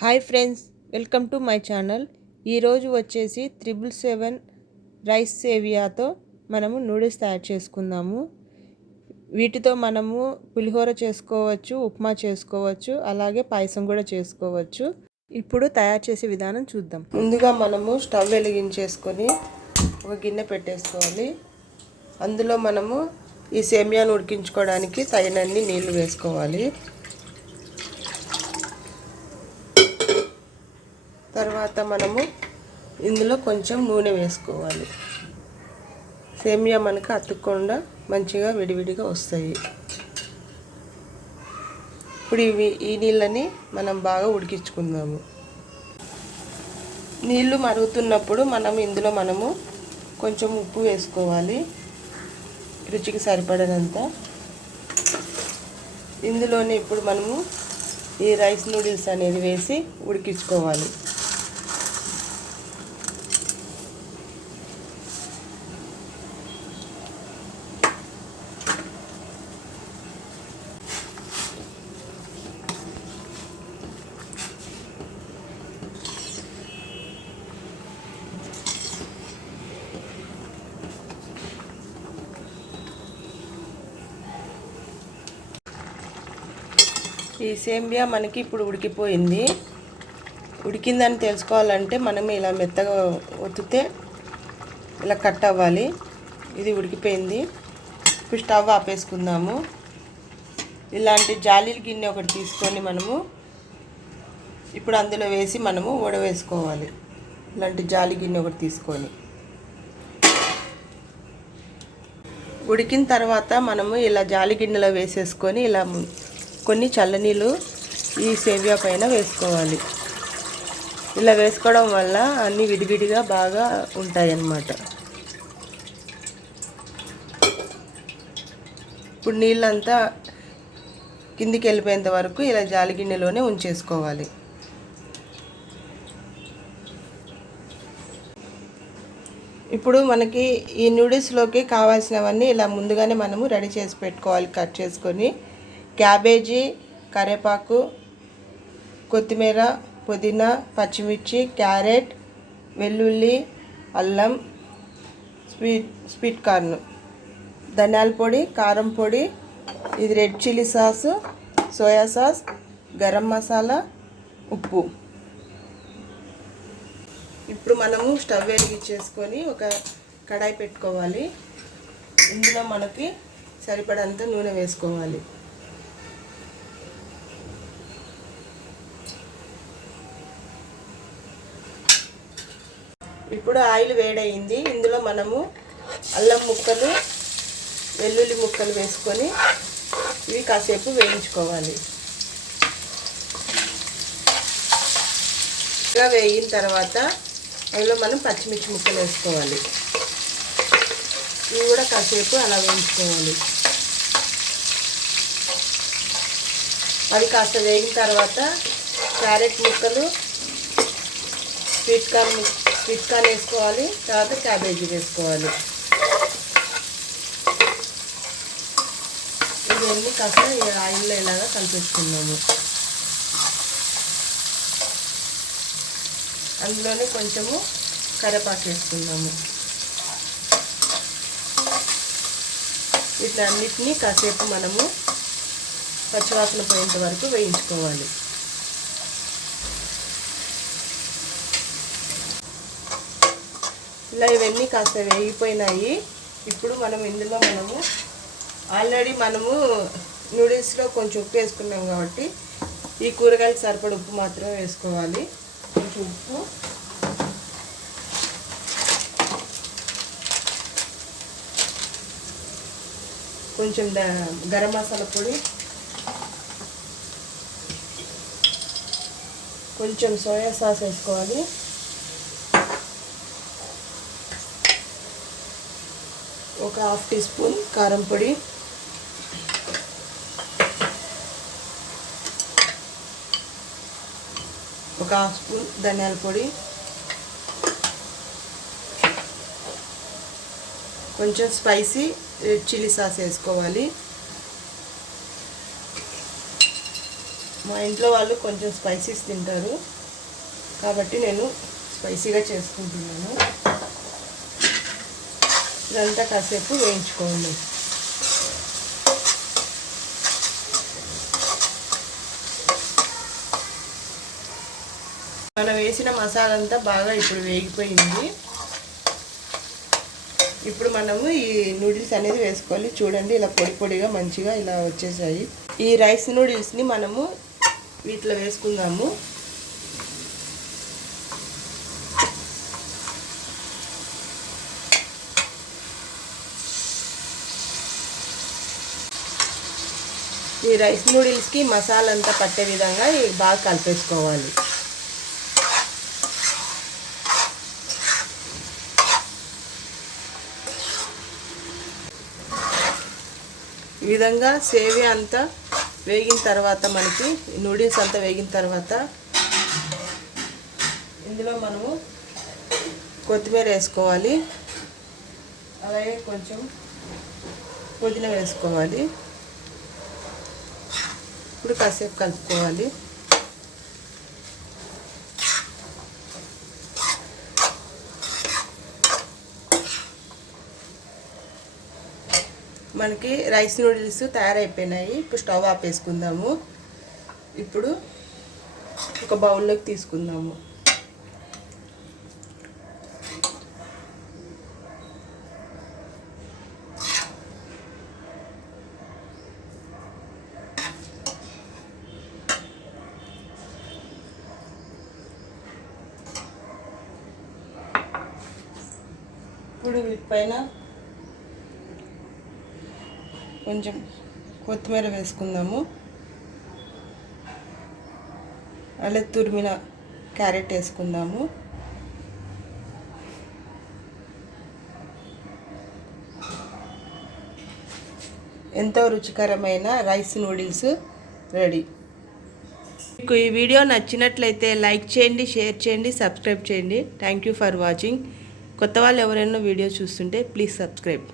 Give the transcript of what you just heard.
Hi friends welcome to my channel. ఈరోజు వచ్చేసి triple seven rice సేవియాతో మనము నూడిల్స్ తయారు చేసుకుందాము. వీటితో మనము పులిహోర చేసుకోవచ్చు ఉప్మా చేసుకోవచ్చు అలాగే పాయసం కూడా చేసుకోవచ్చు. ఇప్పుడు తయారు చేసే విధానం చూద్దాం. ముందుగా మనము స్టవ్ వెలిగించేసుకొని ఒక గిన్నె పెట్టేసుకోవాలి. అందులో మనము ఈ సేమియాను ఉడికించుకోవడానికి తగినన్ని నీళ్ళు వేసుకోవాలి. తర్వాత మనము ఇందులో కొంచెం నూనె వేసుకోవాలి. సేమియా మనకు అతుక్కుండా మంచిగా విడివిడిగా వస్తాయి. ఇప్పుడు ఇవి ఈ నీళ్ళని మనం బాగా ఉడికించుకుందాము. నీళ్ళు మరుగుతున్నప్పుడు మనం ఇందులో మనము కొంచెం ఉప్పు వేసుకోవాలి. రుచికి సరిపడనంత. ఇందులోనే ఇప్పుడు మనము ఈ రైస్ నూడిల్స్ అనేది వేసి ఉడికించుకోవాలి. ఈ సేమియా మనకి ఇప్పుడు ఉడికిపోయింది. ఉడికిందని తెలుసుకోవాలంటే మనం ఇలా మెత్తగా ఒత్తితే ఇలా కట్ అవ్వాలి. ఇది ఉడికిపోయింది. ఇప్పుడు స్టవ్ ఆపేసుకుందాము. ఇలాంటి జాలీల గిన్నె ఒకటి తీసుకొని మనము ఇప్పుడు అందులో వేసి మనము ఉడవేసుకోవాలి ఇలాంటి జాలి గిన్నె ఒకటి తీసుకొని. ఉడికిన తర్వాత మనము ఇలా జాలి గిన్నెలో వేసేసుకొని ఇలా కొన్ని చల్లనీళ్ళు ఈ సేవియా పైన వేసుకోవాలి. ఇలా వేసుకోవడం వల్ల అన్నీ విడివిడిగా బాగా ఉంటాయి అన్నమాట ఇప్పుడు నీళ్ళంతా కిందికి వెళ్ళిపోయేంత వరకు ఇలా జాలిగిన్నెలోనే ఉంచేసుకోవాలి. ఇప్పుడు మనకి ఈ నూడిల్స్లోకి కావాల్సినవన్నీ ఇలా ముందుగానే మనము రెడీ చేసి పెట్టుకోవాలి కట్ చేసుకొని. క్యాబేజీ కరివేపాకు కొత్తిమీర పుదీనా పచ్చిమిర్చి క్యారెట్ వెల్లుల్లి అల్లం స్వీట్ స్వీట్ కార్న్. ధనియాల పొడి కారం పొడి ఇది red chilli sauce soya sauce garam masala ఉప్పు. ఇప్పుడు మనము స్టవ్ వెలిగించేసుకొని ఒక కడాయి పెట్టుకోవాలి. ఇందులో మనకి సరిపడంత నూనె వేసుకోవాలి. ఇప్పుడు ఆయిల్ వేడయింది. ఇందులో మనము అల్లం ముక్కలు వెల్లుల్లి ముక్కలు వేసుకొని ఇవి కాసేపు వేయించుకోవాలి. ఇంకా వేగిన తర్వాత అందులో మనం పచ్చిమిర్చి ముక్కలు వేసుకోవాలి. ఇవి కూడా కాసేపు అలా వేయించుకోవాలి. అది కాస్త వేగిన తర్వాత క్యారెట్ ముక్కలు స్వీట్ కార్న్ పిట్కాలు వేసుకోవాలి తర్వాత క్యాబేజీ వేసుకోవాలి. ఇవన్నీ కాస్త ఆయిల్లో ఇలాగా కలిపేసుకున్నాము. అందులోనే కొంచెము కరేపాకు వేసుకున్నాము. ఇట్లా అన్నిటినీ కాసేపు మనము పచ్చివాసన పోయేంత వరకు వేయించుకోవాలి. ఇలా ఇవన్నీ కాస్త వేగిపోయినాయి. ఇప్పుడు మనం ఇందులో మనము ఆల్రెడీ మనము నూడిల్స్లో కొంచెం ఉప్పు వేసుకున్నాం కాబట్టి ఈ కూరగాయలకు సరిపడ ఉప్పు మాత్రమే వేసుకోవాలి. కొంచెం ఉప్పు. కొంచెం గరం మసాలా పొడి. కొంచెం సోయా సాస్ వేసుకోవాలి. ఒక హాఫ్ టీ స్పూన్ కారం పొడి. ఒక హాఫ్ స్పూన్ ధనియాల పొడి. కొంచెం స్పైసీ రెడ్ చిల్లీ సాస్ వేసుకోవాలి. మా ఇంట్లో వాళ్ళు కొంచెం స్పైసీస్ తింటారు. కాబట్టి నేను స్పైసీగా చేసుకుంటున్నాను. ఇదంతా కాసేపు వేయించుకోండి. మనం వేసిన మసాలా అంతా బాగా ఇప్పుడు వేగిపోయింది. ఇప్పుడు మనము ఈ నూడిల్స్ అనేది వేసుకోవాలి చూడండి ఇలా పొడి పొడిగా మంచిగా ఇలా వచ్చేసాయి. ఈ రైస్ నూడిల్స్ని మనము వీటిలో వేసుకుందాము. ఈ రైస్ నూడిల్స్కి మసాలా అంతా పట్టే విధంగా ఇవి బాగా కలిపేసుకోవాలి. ఈ విధంగా సేవి అంతా వేగిన తర్వాత మనకి నూడిల్స్ అంతా వేగిన తర్వాత ఇందులో మనము కొత్తిమీర వేసుకోవాలి. అలాగే కొంచెం పుదీనా వేసుకోవాలి. ఇప్పుడు కాసేపు కలుపుకోవాలి. మనకి రైస్ నూడిల్స్ తయారైపోయినాయి. ఇప్పుడు స్టవ్ ఆపేసుకుందాము. ఇప్పుడు ఒక బౌల్లోకి తీసుకుందాము. ఇప్పుడు వీటిపైన కొంచెం కొత్తిమీర వేసుకుందాము. అలా తురిమిన క్యారెట్ వేసుకుందాము. ఎంతో రుచికరమైన రైస్ నూడిల్స్ రెడీ. మీకు ఈ వీడియో నచ్చినట్లయితే లైక్ చేయండి షేర్ చేయండి సబ్స్క్రైబ్ చేయండి. Thank you for watching. కొత్త వాళ్ళు ఎవరైనా వీడియో చూస్తుంటే ప్లీజ్ సబ్స్క్రైబ్.